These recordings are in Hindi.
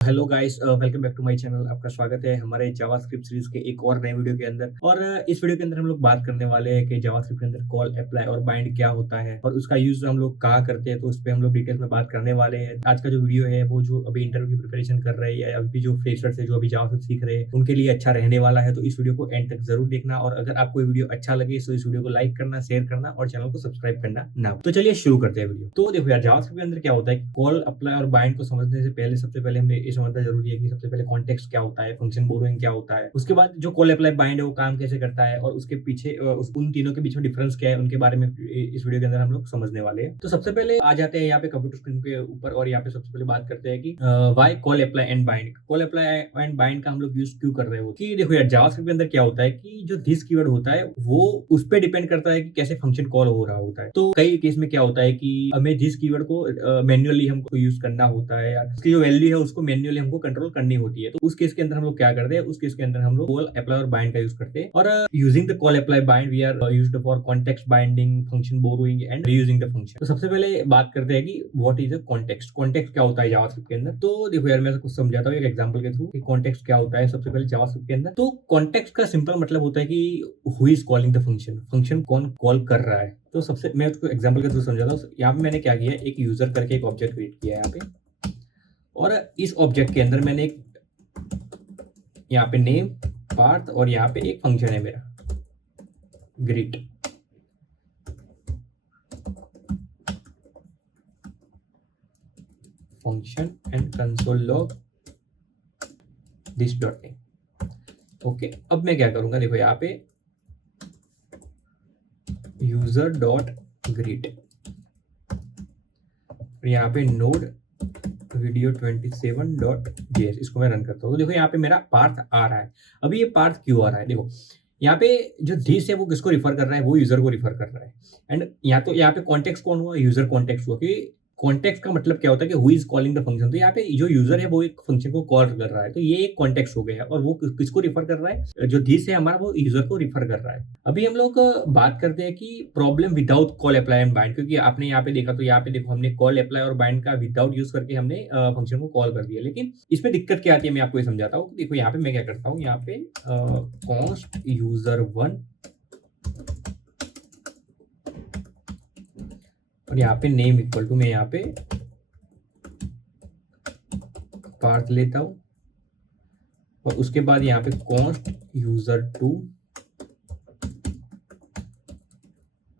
Hello guys, welcome back to my channel. आपका स्वागत है हमारे जावास्क्रिप्ट सीरीज के एक और नए वीडियो के अंदर। और इस वीडियो के अंदर हम लोग बात करने वाले हैं कि जावास्क्रिप्ट के अंदर कॉल, अप्लाई और बाइंड क्या होता है और उसका यूज हम लोग कहाँ करते हैं, तो उस पर हम लोग डिटेल में बात करने वाले हैं। आज का जो वीडियो है वो जो अभी इंटरव्यू की प्रिपरेशन कर रहे हैं या अभी जो फ्रेशर्स है जो अभी जावास्क्रिप्ट सीख रहे हैं उनके लिए अच्छा रहने वाला है। तो इस वीडियो को एंड तक जरूर देखना, और अगर आपको वीडियो अच्छा लगे तो इस वीडियो को लाइक करना, शेयर करना और चैनल को सब्सक्राइब करना ना। तो चलिए शुरू करते हैं वीडियो। तो देखो यार, जावास्क्रिप्ट के अंदर क्या होता है, कॉल, अप्लाई और बाइंड को समझने से पहले सबसे पहले हमें ये समझना जरूरी है कि सबसे पहले कॉन्टेक्स्ट क्या होता है, फंक्शन बोरोइंग क्या होता है, उसके बाद जो कॉल, अप्लाई, बाइंड है वो काम कैसे करता है और उसके पीछे उन तीनों के बीच में डिफरेंस क्या है, उनके बारे में इस वीडियो के अंदर हम लोग समझने वाले हैं। तो सबसे पहले आ जाते हैं यहाँ पे कंप्यूटर स्क्रीन के ऊपर, और यहाँ पे सबसे पहले बात करते हैं कि why call, apply and bind. Call, apply and bind का हम लोग यूज क्यों कर रहे हो कि देखो यार, जावास्क्रिप्ट के अंदर क्या होता है कि जो दिस कीवर्ड होता है वो उस पर डिपेंड करता है कि कैसे फंक्शन कॉल हो रहा होता है। तो कई केस में क्या होता है कि हमें दिस कीवर्ड को मैन्युअली हमको यूज करना होता है, या उसकी जो वैल्यू है उसको मैन्युअली हमको कंट्रोल करनी होती है। तो उस केस के अंदर हम लोग क्या करते हैं, उस केस के अंदर हम लोग कॉल, अप्लाई और बाइंड का यूज करते हैं। और using the call, apply, bind we are used for context binding, function borrowing and reusing the function. तो सबसे पहले बात करते हैं कि what is a context. Context क्या होता है जावास्क्रिप्ट के अंदर। तो देखो यार, मैं कुछ समझाता हूँ एक एग्जांपल के थ्रू कि कॉन्टेक्स्ट क्या होता है। सबसे पहले जावास्क्रिप्ट के अंदर तो कॉन्टेक्स्ट का सिंपल मतलब होता है कि who is calling the function, function कौन कॉल कर रहा है। तो सबसे मैं उसको एग्जांपल के थ्रू समझाता हूँ। यहाँ पे मैंने क्या किया, एक यूजर करके एक ऑब्जेक्ट क्रिएट किया है यहाँ पे, और इस ऑब्जेक्ट के अंदर मैंने एक यहाँ पे नेम, पाथ और यहाँ पे एक फंक्शन है मेरा greet. Function and console log this dot name. Okay, अब मैं क्या करूंगा, देखो यहाँ पे यूजर डॉट ग्रीट, यहाँ पे नोड वीडियो 27.js, इसको मैं रन करता हूँ। तो देखो यहाँ पे मेरा पाथ आ रहा है। अभी ये पाथ क्यों आ रहा है, देखो यहाँ पे जो दिस है वो किसको रिफर कर रहा है, वो यूजर को रिफर कर रहा है। एंड यहाँ तो यहाँ पे कॉन्टेक्स्ट कौन हुआ, यूजर कॉन्टेक्स्ट हुआ। कि कॉन्टेक्स्ट का मतलब क्या होता है कि who is calling the function. तो यहाँ पे जो यूजर है वो एक फंक्शन को कॉल कर रहा है, तो ये एक कॉन्टेक्स्ट हो गया। और वो किसको रिफर कर रहा है, जो दिस है हमारा वो यूजर को रिफर कर रहा है। अभी हम लोग बात करते हैं कि problem without call, apply and bind. क्योंकि आपने यहाँ पे देखा, तो यहाँ पे देखो हमने कॉल, अप्लाई और बाइंड का विदाउट यूज करके हमने फंक्शन को कॉल कर दिया। लेकिन इसमें दिक्कत क्या आती है, मैं आपको ये समझाता हूँ। देखो यहाँ पे मैं क्या करता हूँ, यहाँ पे कॉन्स्ट यूजर वन और यहाँ पे नेम इक्वल टू, मैं यहाँ पे पाथ लेता हूँ, और उसके बाद यहाँ पे कॉन्स्ट यूजर टू,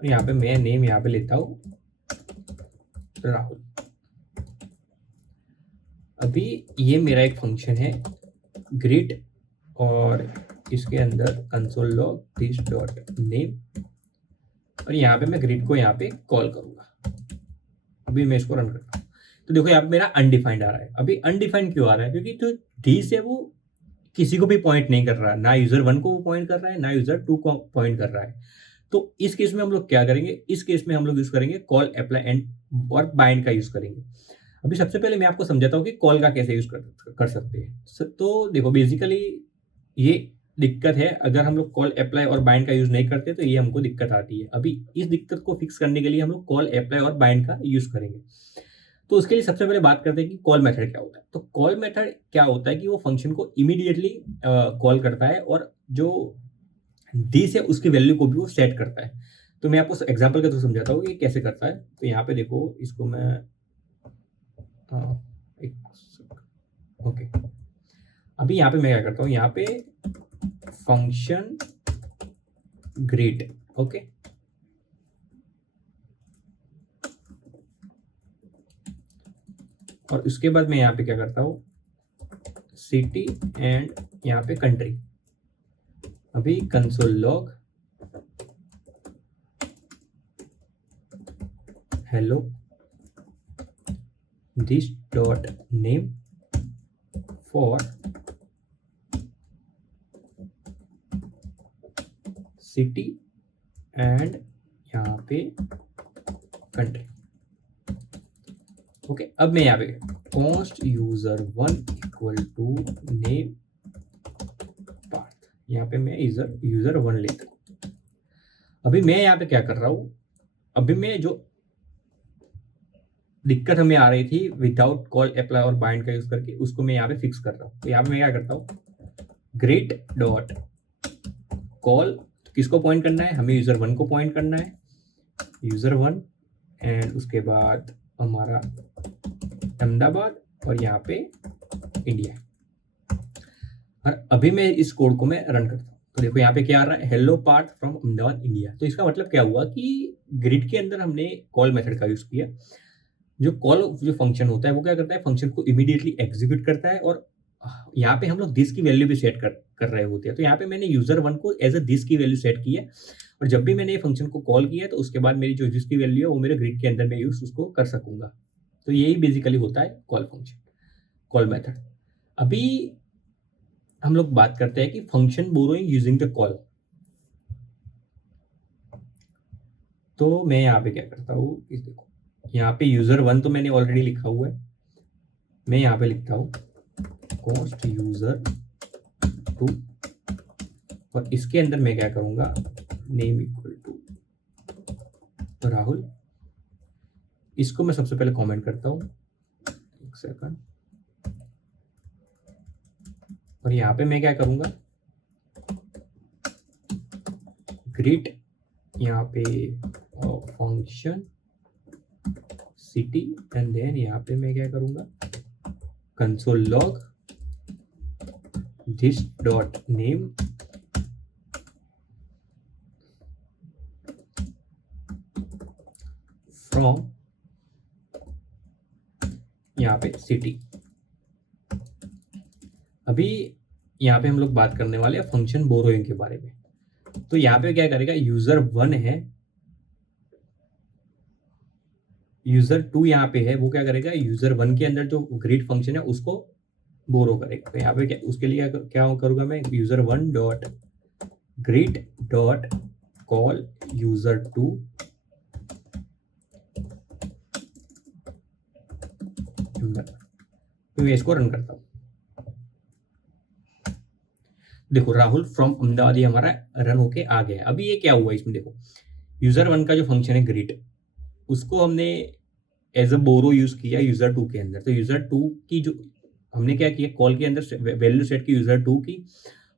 और यहाँ पे मैं नेम यहाँ पे लेता हूँ राहुल। अभी ये मेरा एक फंक्शन है ग्रिड, और इसके अंदर console log this dot name, और यहाँ पे मैं ग्रिड को यहाँ पे कॉल करूंगा। अभी मैं इसको रन करता हूँ, तो देखो यहाँ पे मेरा अनडिफाइंड आ रहा है। अभी अनडिफाइंड क्यों आ रहा है, क्योंकि जो दिस है वो किसी को भी पॉइंट नहीं कर रहा है, ना यूजर वन को पॉइंट कर रहा है, ना यूजर टू को पॉइंट कर रहा है। तो इस केस में हम लोग क्या करेंगे, इस केस में हम लोग यूज करेंगे कॉल, अप्लाई एंड और बाइंड का यूज करेंगे। अभी सबसे पहले मैं आपको समझाता हूँ कि कॉल का कैसे यूज कर सकते हैं। तो देखो बेसिकली ये दिक्कत है, अगर हम लोग कॉल, अप्लाई और बाइंड का यूज नहीं करते तो ये हमको दिक्कत आती है। अभी इस दिक्कत को फिक्स करने के लिए हम लोग कॉल, अप्लाई और बाइंड का यूज करेंगे। तो उसके लिए सबसे पहले बात करते हैं कि कॉल मेथड क्या होता है। तो कॉल मेथड क्या होता है कि वो फंक्शन को इमीडिएटली कॉल करता है, और जो दिस है उसकी वैल्यू को भी वो सेट करता है। तो मैं आपको एग्जांपल के थ्रू समझाता हूँ कि कैसे करता है। तो यहाँ पे देखो, इसको मैं एक ओके, अभी यहाँ पे मैं क्या करता हूँ, यहाँ पे फंक्शन ग्रीट, ओके, और उसके बाद मैं यहाँ पे क्या करता हूँ, सिटी एंड यहाँ पे कंट्री। अभी console log hello this dot name for city and यहाँ पे कंट्री। ओके, अब मैं यहाँ पे const user one equal to name path, यहाँ पे मैं यूजर वन लेता हूँ। अभी मैं यहाँ पे क्या कर रहा हूँ, अभी मैं जो दिक्कत हमें आ रही थी विदाउट कॉल अप्लाई और बाइंड का यूज करके, उसको मैं यहाँ पे फिक्स कर रहा हूँ। तो यहाँ पे मैं क्या करता हूँ, ग्रेट डॉट कॉल, किसको पॉइंट करना है, हमें यूजर वन को पॉइंट करना है, यूजर वन, एंड उसके बाद हमारा अहमदाबाद और यहाँ पे इंडिया। और अभी मैं इस कोड को मैं रन करता हूँ, तो देखो यहाँ पे क्या आ रहा है, hello part from Ahmedabad India. तो इसका मतलब क्या हुआ कि ग्रिड के अंदर हमने कॉल मेथड का यूज किया। जो कॉल जो फंक्शन होता है वो क्या करता है, फंक्शन को इमीडिएटली एग्जीक्यूट करता है, और यहाँ पे हम लोग दिस की वैल्यू भी सेट कर रहे होते हैं। तो यहाँ पे मैंने यूजर वन को एज अ दिस की वैल्यू सेट की है, और जब भी मैंने ये फंक्शन को कॉल किया तो उसके बाद मेरी जो दिस की वैल्यू है वो मेरे ग्रिड के अंदर मैं यूज उसको कर सकूंगा। तो यही बेसिकली होता है कॉल फंक्शन, कॉल मेथड। अभी हम लोग बात करते हैं कि function borrowing using the call. तो मैं यहाँ पे क्या करता हूँ, इस देखो यहाँ पे यूजर वन तो मैंने ऑलरेडी लिखा हुआ है, मैं यहाँ पे लिखता हूँ कॉस्ट यूजर टू, और इसके अंदर मैं क्या करूंगा, नेम इक्वल टू राहुल। इसको मैं सबसे पहले कमेंट करता हूँ, एक सेकंड, और यहाँ पे मैं क्या करूंगा, ग्रीट यहाँ पे फंक्शन सिटी, एंड देन यहाँ पे मैं क्या करूंगा, console log this dot name from यहाँ पे सिटी। अभी यहाँ पे हम लोग बात करने वाले हैं फंक्शन बोरोइंग के बारे में। तो यहाँ पे क्या करेगा, यूजर वन है, यूजर टू यहाँ पे है, वो क्या करेगा, यूजर वन के अंदर जो ग्रीट फंक्शन है उसको बोरो करेगा। तो यहाँ पे क्या, उसके लिए क्या करूंगा मैं, user one dot greet dot call user two, तो मैं इसको रन करता हूँ। देखो राहुल फ्रॉम अहमदाबाद ये हमारा रन होके आ गया। अभी ये क्या हुआ इसमें, देखो यूजर वन का जो फंक्शन है ग्रीट, उसको हमने एज अ बोरो यूज किया यूजर टू के अंदर। तो यूजर टू की जो हमने क्या किया, कॉल के अंदर वैल्यू सेट की यूजर टू की,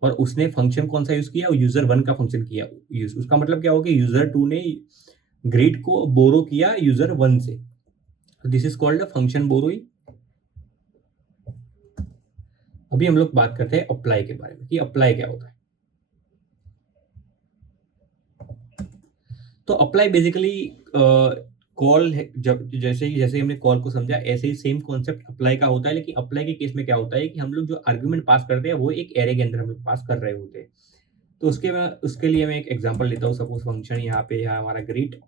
और उसने फंक्शन कौन सा यूज किया, यूजर वन का फंक्शन किया यूज। उसका मतलब क्या होगा, यूजर टू ने ग्रीट को बोरो किया यूजर वन से। This is called a function borrowing. अभी हम लोग बात करते हैं अप्लाई के बारे में कि अप्लाई क्या होता है। तो अप्लाई बेसिकली कॉल, जब जैसे ही हमने कॉल को समझा, ऐसे ही सेम कॉन्सेप्ट अप्लाई का होता है। लेकिन अप्लाई के केस में क्या होता है कि हम लोग जो आर्ग्यूमेंट पास करते हैं वो एक एरे के अंदर हम लोग पास कर रहे होते हैं। तो उसके लिए मैं एक एग्जांपल लेता हूँ। सपोज फंक्शन यहाँ पे है हमारा ग्रीट,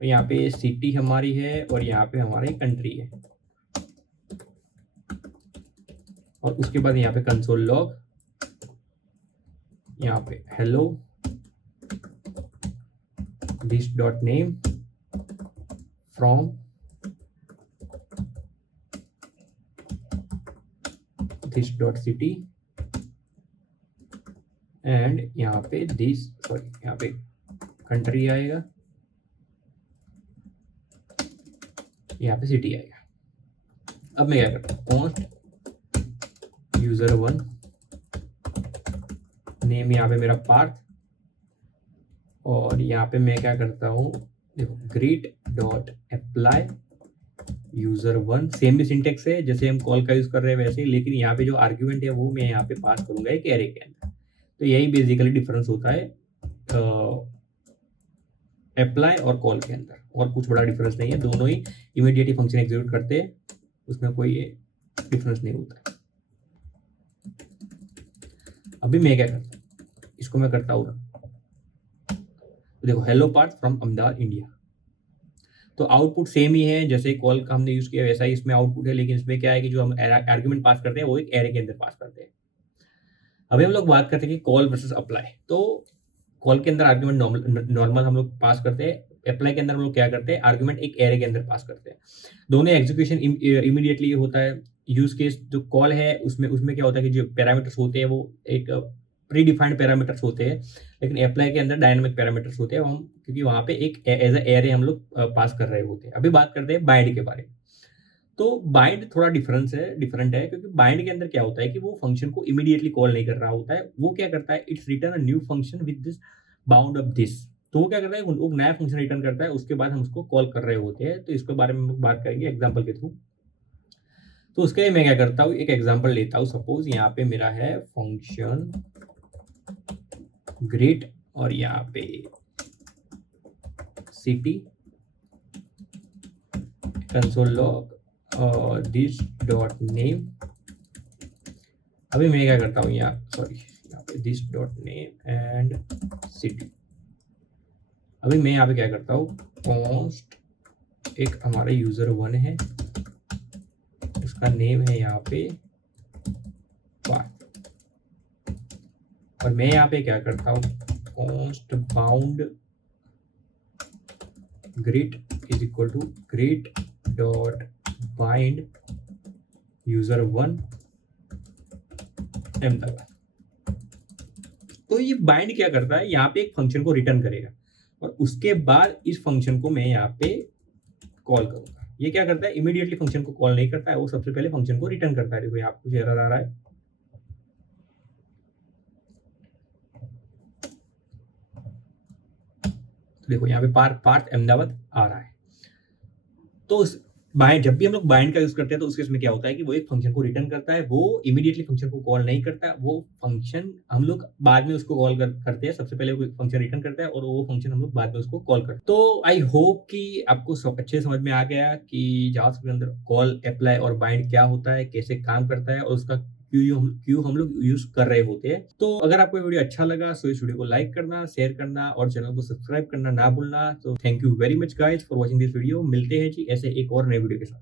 यहाँ पे सिटी हमारी है, और यहाँ पे हमारी कंट्री है, और उसके बाद यहाँ पे कंसोल लॉग, यहाँ पे hello this dot name from this dot city, and यहाँ पे दिस, सॉरी यहाँ पे कंट्री आएगा, यहाँ पे सिटी आएगा। अब मैं क्या करता हूँ, कॉन्स्ट यूजर वन, नेम यहाँ पे मेरा पार्थ, और यहाँ पे मैं क्या करता हूँ, देखो greet dot apply user one. Same भी सिंटेक्स है जैसे हम कॉल का यूज कर रहे हैं वैसे, लेकिन यहाँ पे जो आर्ग्यूमेंट है वो मैं यहाँ पे पास करूंगा एक एरे के अंदर। तो यही बेसिकली डिफरेंस होता है अप्लाई और कॉल के अंदर, और कुछ बड़ा डिफरेंस नहीं है। दोनों ही इमीडिएटली फंक्शन एग्जीक्यूट करते हैं, उसमें कोई डिफरेंस नहीं होता है। अभी मैं क्या करता हूँ, इसको मैं करता हूँ, तो देखो hello part from Ahmedabad India. तो आउटपुट सेम ही है, जैसे कॉल का हमने यूज किया वैसा ही इसमें आउटपुट है, लेकिन इसमें क्या है कि जो हम आर्ग्यूमेंट पास करते हैं वो एक एरे के अंदर पास करते हैं। अभी हम लोग बात करते हैं कि कॉल वर्सेस अप्लाई। तो कॉल के अंदर आर्ग्यूमेंट नॉर्मल हम लोग पास करते हैं, अप्लाई के अंदर हम लोग क्या करते हैं, आर्ग्यूमेंट एक एरे के अंदर पास करते हैं। दोनों एग्जीक्यूशन इमीडिएटली होता है। यूज केस जो कॉल है उसमें क्या होता है कि जो पैरामीटर्स होते हैं वो एक प्री डिफाइंड पैरामीटर्स होते हैं, लेकिन अप्लाई के अंदर डायनामिक पैरामीटर्स होते हैं, हम क्योंकि वहाँ पे एक एज ए एरे हम लोग पास कर रहे होते हैं। अभी बात करते हैं बाइंड के बारे में। तो बाइंड थोड़ा डिफरेंट है क्योंकि बाइंड के अंदर क्या होता है कि वो फंक्शन को इमीडिएटली कॉल नहीं कर रहा होता है। वो क्या करता है, it's return a new function with this bound of this. तो वो क्या करता है, वो नया फंक्शन रिटर्न करता है, उसके बाद हम उसको कॉल कर रहे होते हैं। तो इसके बारे में हम लोग बात करेंगे एग्जाम्पल के थ्रू। तो उसके लिए मैं क्या करता हूँ, एक एग्जाम्पल लेता हूँ। सपोज यहाँ पे मेरा है फंक्शन ग्रेट और यहाँ पे सिटी कंसोल लॉग और दिस डॉट नेम। अभी मैं क्या करता हूँ यहाँ पे this dot name and city. अभी मैं यहाँ पे क्या करता हूँ, कॉन्स्ट एक हमारा यूजर 1 है, उसका नेम है यहाँ पे पार्ट। और मैं यहाँ पे क्या करता हूँ, const bound great is equal to great dot bind user 1 Ahmedabad. तो ये बाइंड क्या करता है, यहाँ पे एक फंक्शन को रिटर्न करेगा और उसके बाद इस फंक्शन को मैं यहाँ पे कॉल करूंगा। ये क्या करता है, इमीडिएटली फंक्शन को कॉल नहीं करता है, वो सबसे पहले फंक्शन को रिटर्न करता है। देखो यहाँ कुछ एरर आ रहा है। देखो यहाँ पे पार्थ अहमदाबाद आ रहा है। तो बाइंड, जब भी हम लोग बाइंड का यूज करते हैं तो उस केस में क्या होता है कि वो एक फंक्शन को रिटर्न करता है, वो इमीडिएटली फंक्शन को कॉल नहीं करता। वो फंक्शन हम लोग बाद में उसको कॉल करते हैं, सबसे पहले वो फंक्शन रिटर्न करता है और वो फंक्शन हम लोग बाद में उसको कॉल करते हैं। तो आई होप कि आपको सब अच्छे समझ में आ गया कि जावास्क्रिप्ट के अंदर कॉल, अप्लाई और बाइंड क्या होता है, कैसे काम करता है और उसका क्यों हम लोग यूज कर रहे होते हैं। तो अगर आपको ये वीडियो अच्छा लगा तो इस वीडियो को लाइक करना, शेयर करना और चैनल को सब्सक्राइब करना ना भूलना। तो thank you very much guys for watching this video. मिलते हैं जी ऐसे एक और नए वीडियो के साथ।